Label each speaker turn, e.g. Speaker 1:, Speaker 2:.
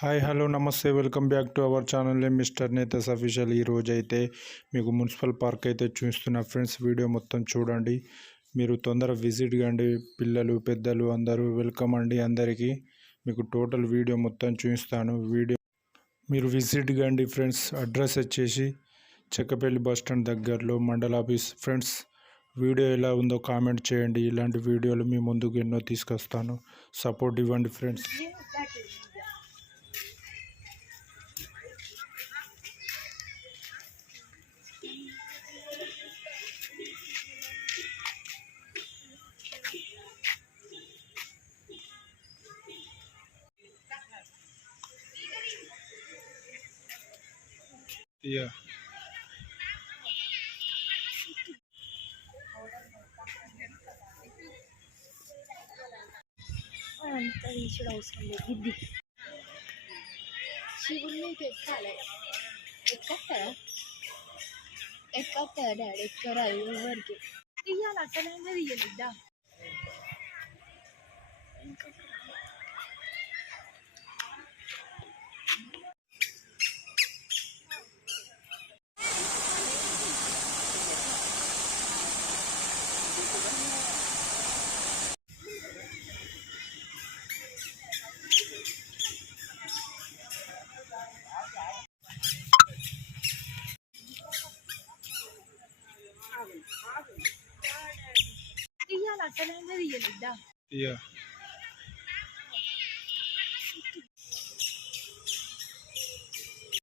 Speaker 1: Hi hello నమస్తే. Welcome back to our channel mister నేతస్ official. ఈ రోజు అయితే మీకు మున్సిపల్ పార్క్ అయితే చూస్తున్న ఫ్రెండ్స్ వీడియో మొత్తం చూడండి. మీరు తొందర విజిట్ కండి. పిల్లలు పెద్దలు అందరూ వెల్కమ్ అండి అందరికీ. మీకు టోటల్ వీడియో మొత్తం చూపిస్తాను. వీడియో మీరు విజిట్ కండి ఫ్రెండ్స్. అడ్రస్ వచ్చేసి చెక్కపల్లి బస్ స్టాండ్ దగ్గరలో మండల ఆఫీస్. ఫ్రెండ్స్ వీడియో ఎలా ఉందో కామెంట్ చేయండి. ఇలాంటి వీడియోలు మీ ముందుకు ఎన్నో తీసుకొస్తాను. సపోర్ట్ ఇవ్వండి ఫ్రెండ్స్. Yeah.
Speaker 2: అంత తీసుడు అవసరం లేదు. ఇది. శివుడికి ఎక్కాలి. ఎక్కస్తారా ఎక్కస్తారా డాడీ? ఎక్కరా? ఎవరికి? తీయాలి అట్టనే తీయలేదా తీయాలి అట్టనే తీయలేదా
Speaker 1: Yeah.